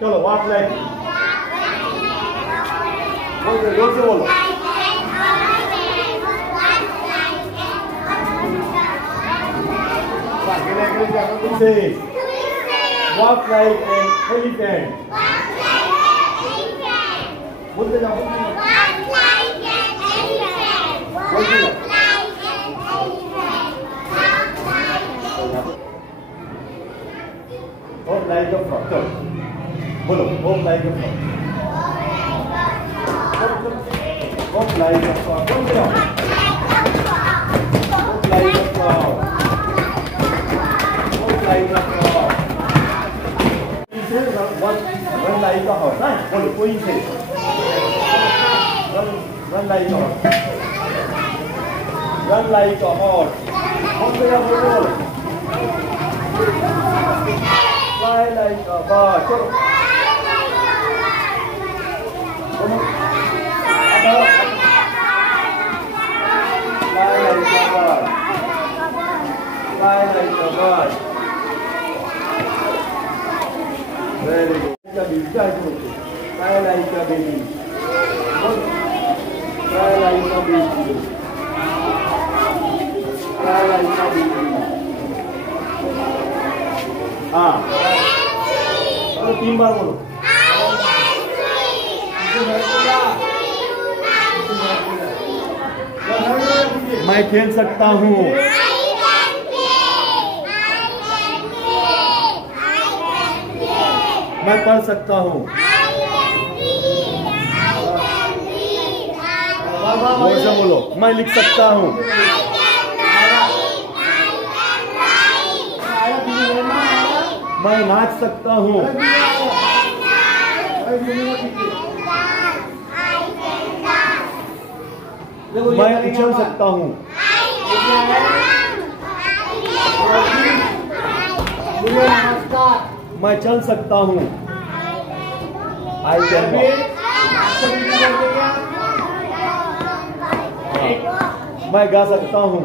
चलो walk like बोलो जोर से बोलो वॉक लाइक एन एलिफेंट बोलते जाओ Walk like a frog. बोलो walk like a frog. Walk like a frog. Walk like a frog. Walk like a frog. Run like a horse. Right? बोलो कोई से. Run like a horse. Run like a horse. बोलो. Fly like a bird. Chalo. Fly like a bird. Fly like a bird. Very good. Fly like a baby. Fly like a baby. Fly like a baby. हाँ चलो 3 बार बोलो मैं खेल सकता हूँ मैं पढ़ सकता हूँ जोर से बोलो मैं लिख सकता हूँ मैं नाच सकता हूँ मैं उछल सकता हूँ मैं चल सकता हूँ आई कैन मैं गा सकता हूँ